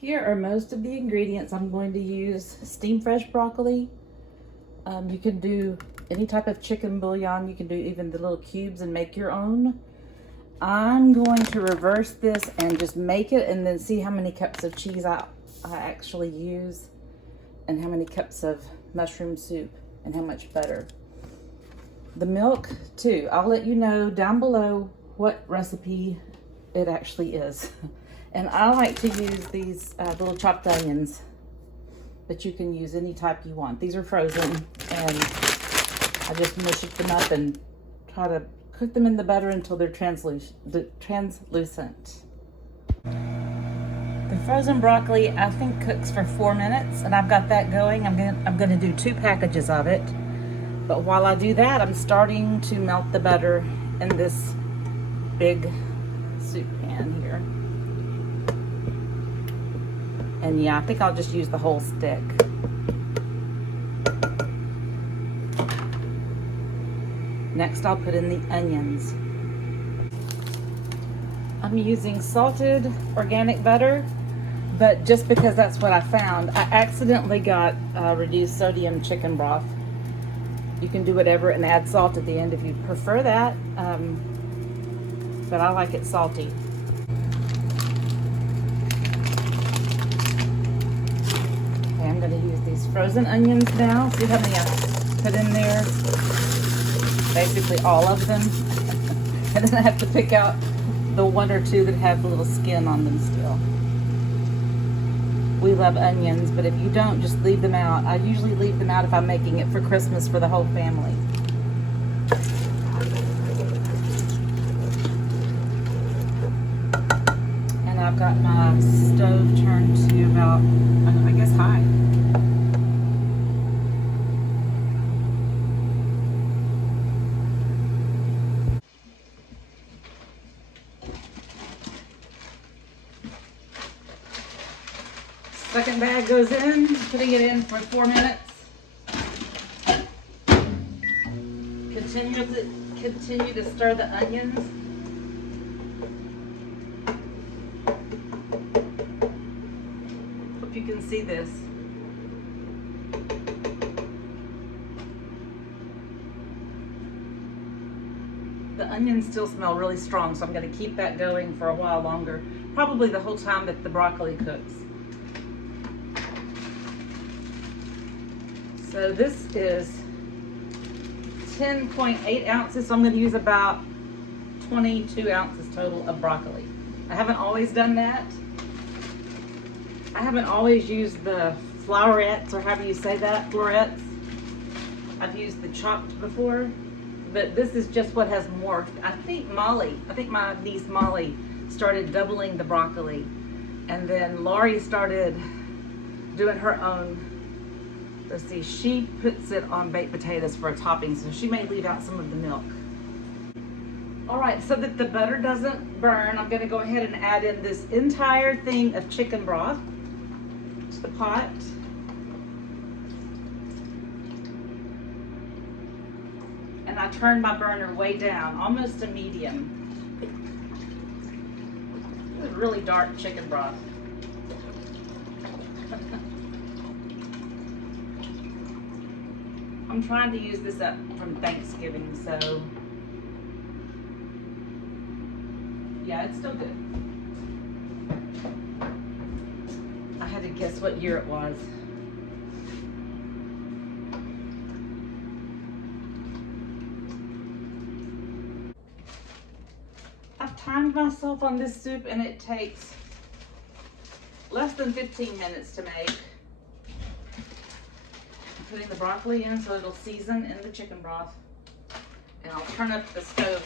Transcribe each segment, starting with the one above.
Here are most of the ingredients. I'm going to use Steamfresh broccoli. You can do any type of chicken bouillon. You can do even the little cubes and make your own. I'm going to reverse this and just make it and then see how many cups of cheese I actually use and how many cups of mushroom soup and how much butter. The milk too, I'll let you know down below what recipe it actually is. And I like to use these little chopped onions, but you can use any type you want. These are frozen, and I just mush them up and try to cook them in the butter until they're translucent. The frozen broccoli, I think, cooks for 4 minutes, and I've got that going. I'm gonna do 2 packages of it. But while I do that, I'm starting to melt the butter in this big soup pan here. And yeah, I think I'll just use the whole stick. Next, I'll put in the onions. I'm using salted organic butter, but just because that's what I found, I accidentally got reduced sodium chicken broth. You can do whatever and add salt at the end if you prefer that, but I like it salty. Okay, I'm going to use these frozen onions now. See how many I put in there? Basically all of them. And then I have to pick out the 1 or 2 that have the little skin on them still. We love onions, but if you don't, just leave them out. I usually leave them out if I'm making it for Christmas for the whole family. And I've got my stove turned to about, I guess, high. Second bag goes in, putting it in for 4 minutes. Continue to stir the onions. Hope you can see this. The onions still smell really strong, so I'm going to keep that going for a while longer. Probably the whole time that the broccoli cooks. So this is 10.8 ounces, so I'm going to use about 22 ounces total of broccoli. I haven't always done that. I haven't always used the florettes, or however you say that, florets. I've used the chopped before, but this is just what has morphed. I think my niece Molly started doubling the broccoli, and then Laurie started doing her own. Let's see, she puts it on baked potatoes for a topping, so she may leave out some of the milk. All right, so that the butter doesn't burn, I'm gonna go ahead and add in this entire thing of chicken broth to the pot. And I turn my burner way down, almost to medium. This is really dark chicken broth. I'm trying to use this up from Thanksgiving, so yeah, it's still good. I had to guess what year it was. I've timed myself on this soup, and it takes less than 15 minutes to make. Putting the broccoli in so it'll season in the chicken broth. And I'll turn up the stove.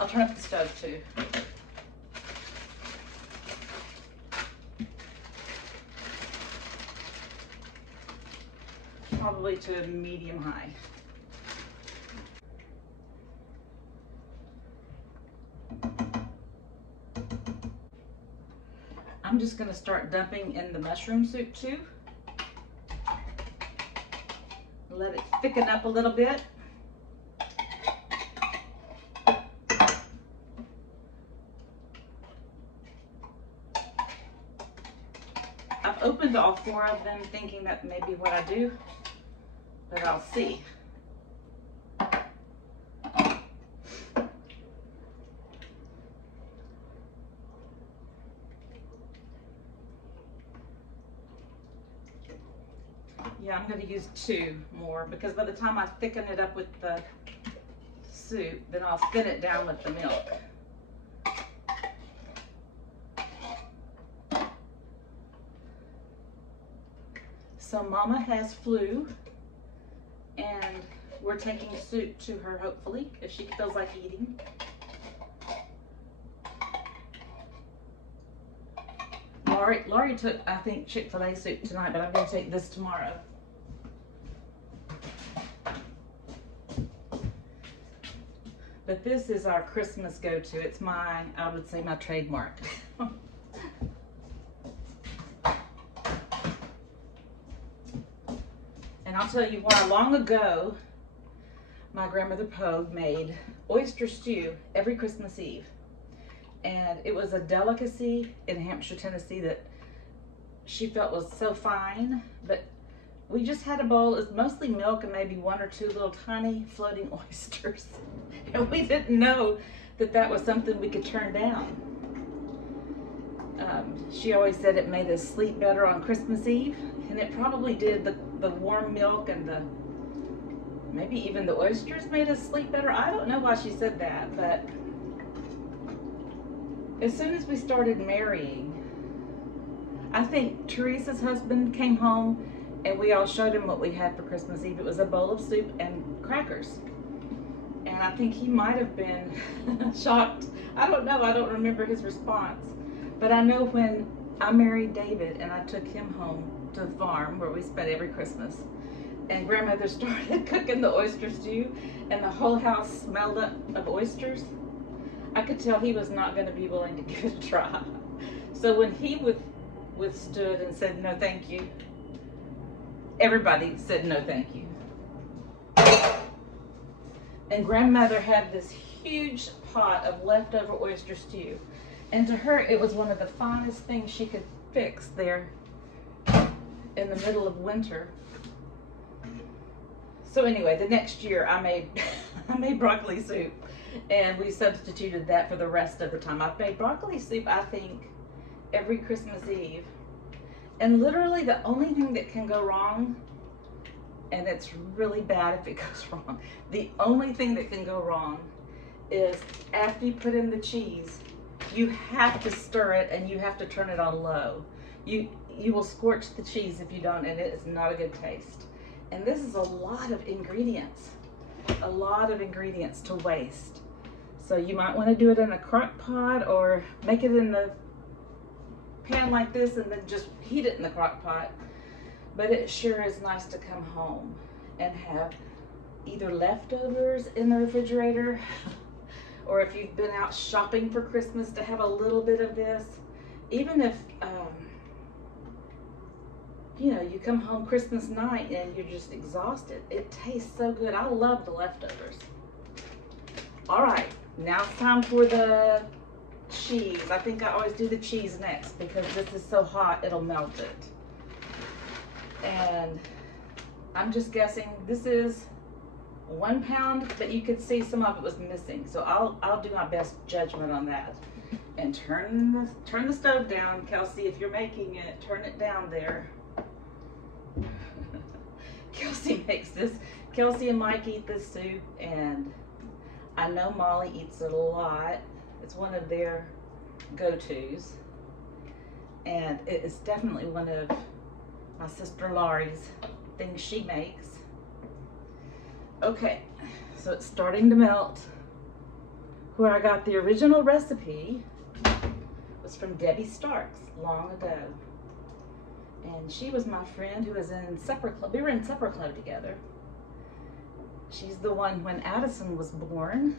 I'll turn up the stove too. Probably to medium high. I'm just going to start dumping in the mushroom soup too. Let it thicken up a little bit. I've opened all 4 of them thinking that may be what I do, but I'll see. Yeah, I'm going to use 2 more because by the time I thicken it up with the soup, then I'll thin it down with the milk. So Mama has flu, and we're taking soup to her, hopefully, if she feels like eating. Laurie took, I think, Chick-fil-A soup tonight, but I'm going to take this tomorrow. But this is our Christmas go-to. It's my, I would say, my trademark. And I'll tell you why. Long ago, my grandmother Pogue made oyster stew every Christmas Eve. And it was a delicacy in Hampshire, Tennessee that she felt was so fine. But we just had a bowl. It was mostly milk and maybe 1 or 2 little tiny floating oysters. And we didn't know that that was something we could turn down. She always said it made us sleep better on Christmas Eve. And it probably did. The warm milk and the maybe even the oysters made us sleep better. I don't know why she said that, but as soon as we started marrying, I think Teresa's husband came home and we all showed him what we had for Christmas Eve. It was a bowl of soup and crackers. And I think he might have been shocked. I don't know. I don't remember his response. But I know when I married David and I took him home to the farm where we spent every Christmas, and grandmother started cooking the oyster stew and the whole house smelled up of oysters, I could tell he was not going to be willing to give it a try. So when he withstood and said no thank you, everybody said no thank you. And grandmother had this huge pot of leftover oyster stew, and to her it was one of the finest things she could fix there in the middle of winter. So anyway, the next year I made broccoli soup, and we substituted that for the rest of the time. I've made broccoli soup, I think, every Christmas Eve. And literally the only thing that can go wrong, and it's really bad if it goes wrong, the only thing that can go wrong is after you put in the cheese, you have to stir it and you have to turn it on low. You will scorch the cheese if you don't, and it is not a good taste. And this is a lot of ingredients to waste. So you might want to do it in a crock pot or make it in the pan like this and then just heat it in the crock pot. But it sure is nice to come home and have either leftovers in the refrigerator or if you've been out shopping for Christmas, to have a little bit of this. Even if you know, you come home Christmas night and you're just exhausted, it tastes so good. I love the leftovers. All right, now it's time for the cheese. I think I always do the cheese next because this is so hot it'll melt it. And I'm just guessing this is 1 pound, but you could see some of it was missing. So I'll do my best judgment on that. And turn the stove down, Kelsey. If you're making it, turn it down there. Kelsey makes this. Kelsey and Mike eat this soup, and I know Molly eats it a lot. It's one of their go-tos, and it is definitely one of my sister Laurie's things she makes. Okay, so it's starting to melt. Where I got the original recipe was from Debbie Starks long ago. And she was my friend who was in supper club. We were in supper club together. She's the one when Addison was born.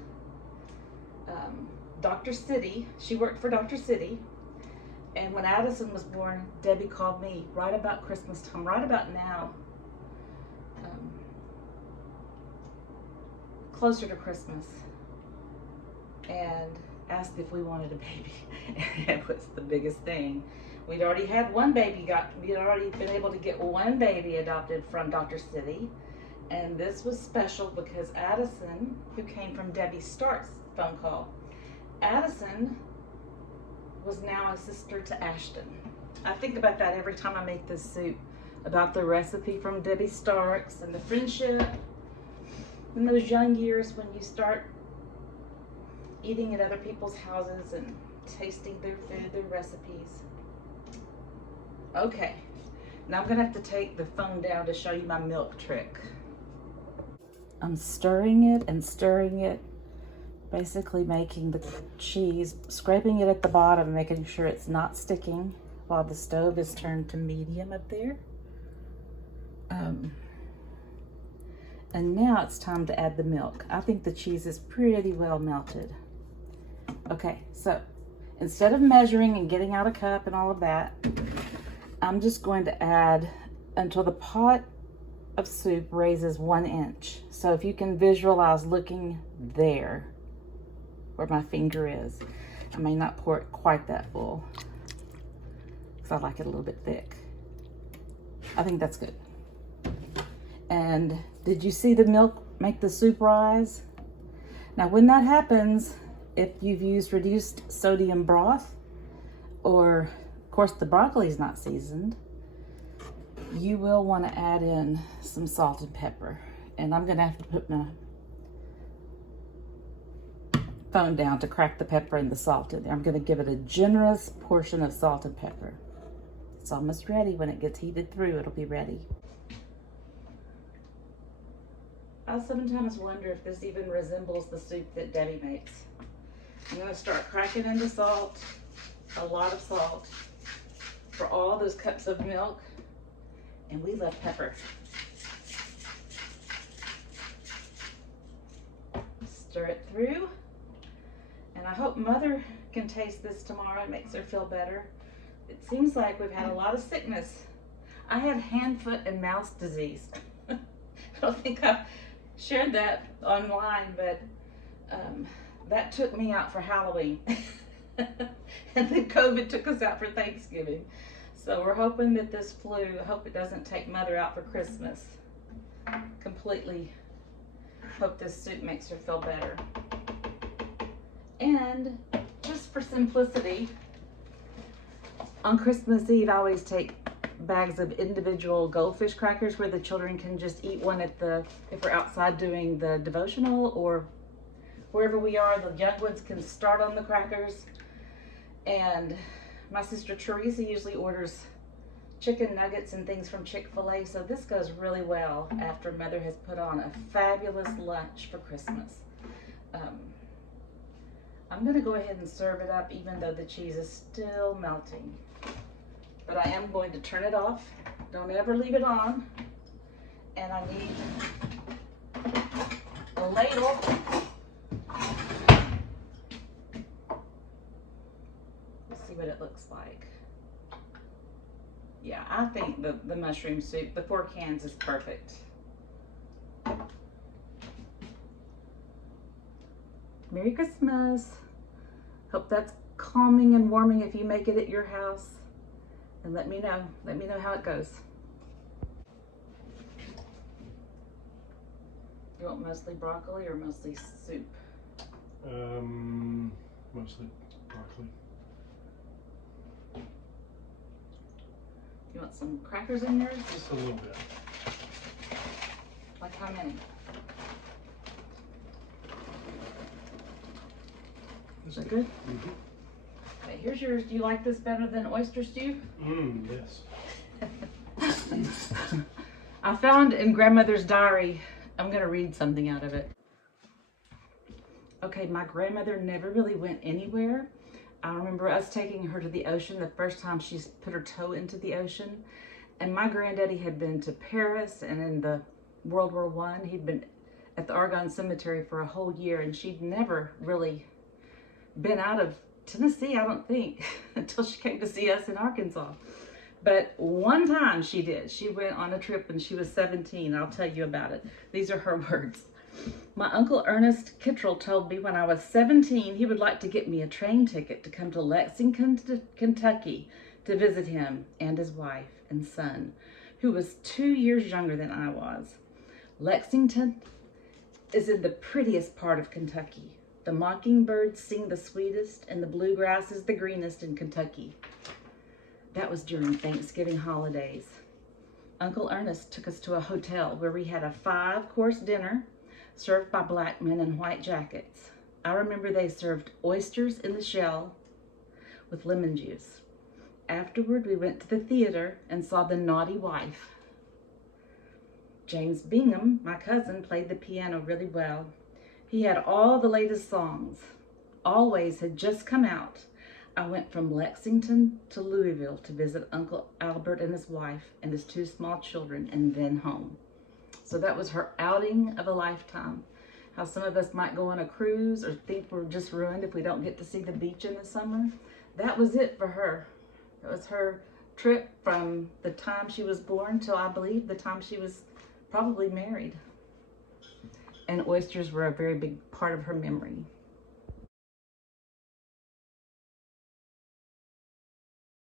Dr. City, she worked for Dr. City. And when Addison was born, Debbie called me right about Christmas time, right about now. Closer to Christmas. And asked if we wanted a baby. It was the biggest thing. We'd already had one baby, we'd already been able to get one baby adopted from Dr. City. And this was special because Addison, who came from Debbie Stark's phone call, Addison was now a sister to Ashton. I think about that every time I make this soup, about the recipe from Debbie Stark's and the friendship in those young years when you start eating at other people's houses and tasting their food, their recipes. Okay, now I'm gonna have to take the phone down to show you my milk trick. I'm stirring it, basically making the cheese, scraping it at the bottom, making sure it's not sticking while the stove is turned to medium up there. And now it's time to add the milk. I think the cheese is pretty well melted. Okay, so instead of measuring and getting out a cup and all of that, I'm just going to add until the pot of soup raises 1 inch. So if you can visualize looking there where my finger is, I may not pour it quite that full because I like it a little bit thick. I think that's good. And did you see the milk make the soup rise? Now when that happens, if you've used reduced sodium broth, or of course the broccoli is not seasoned, you will want to add in some salt and pepper. And I'm gonna have to put my phone down to crack the pepper and the salt in there. I'm gonna give it a generous portion of salt and pepper. It's almost ready. When it gets heated through, it'll be ready. I sometimes wonder if this even resembles the soup that Debbie makes. I'm gonna start cracking in the salt, a lot of salt, for all those cups of milk. And we love pepper. Stir it through. And I hope Mother can taste this tomorrow. It makes her feel better. It seems like we've had a lot of sickness. I had hand, foot, and mouth disease. I don't think I've shared that online, but that took me out for Halloween. And then COVID took us out for Thanksgiving. So we're hoping that this flu, I hope it doesn't take Mother out for Christmas. Completely hope this soup makes her feel better. And just for simplicity, on Christmas Eve, I always take bags of individual goldfish crackers where the children can just eat one at if we're outside doing the devotional, or wherever we are, the young ones can start on the crackers. And my sister Teresa usually orders chicken nuggets and things from Chick-fil-A, so this goes really well after Mother has put on a fabulous lunch for Christmas. I'm gonna go ahead and serve it up even though the cheese is still melting. But I am going to turn it off. Don't ever leave it on. And I need a ladle. Let's see what it looks like. Yeah, I think the mushroom soup, the 4 cans, is perfect. Merry Christmas. Hope that's calming and warming if you make it at your house. And let me know how it goes. You want mostly broccoli or mostly soup? Mostly broccoli. You want some crackers in yours? Just a little bit. Like how many? Is that good? Mm-hmm. Okay, here's yours. Do you like this better than oyster stew? Yes. I found in Grandmother's diary, I'm going to read something out of it. Okay, my grandmother never really went anywhere. I remember us taking her to the ocean the first time she's put her toe into the ocean. And my granddaddy had been to Paris, and in the World War I, he'd been at the Argonne Cemetery for a whole year, and she'd never really been out of Tennessee, I don't think, until she came to see us in Arkansas. But one time she did. She went on a trip when she was 17. I'll tell you about it. These are her words. My Uncle Ernest Kittrell told me when I was 17 he would like to get me a train ticket to come to Lexington, Kentucky to visit him and his wife and son, who was 2 years younger than I was. Lexington is in the prettiest part of Kentucky. The mockingbirds sing the sweetest and the bluegrass is the greenest in Kentucky. That was during Thanksgiving holidays. Uncle Ernest took us to a hotel where we had a 5-course dinner served by black men in white jackets. I remember they served oysters in the shell with lemon juice. Afterward, we went to the theater and saw The Naughty Wife. James Bingham, my cousin, played the piano really well. He had all the latest songs. Always had just come out. I went from Lexington to Louisville to visit Uncle Albert and his wife and his 2 small children, and then home. So that was her outing of a lifetime. How some of us might go on a cruise or think we're just ruined if we don't get to see the beach in the summer. That was it for her. It was her trip from the time she was born till, I believe, the time she was probably married. And oysters were a very big part of her memory.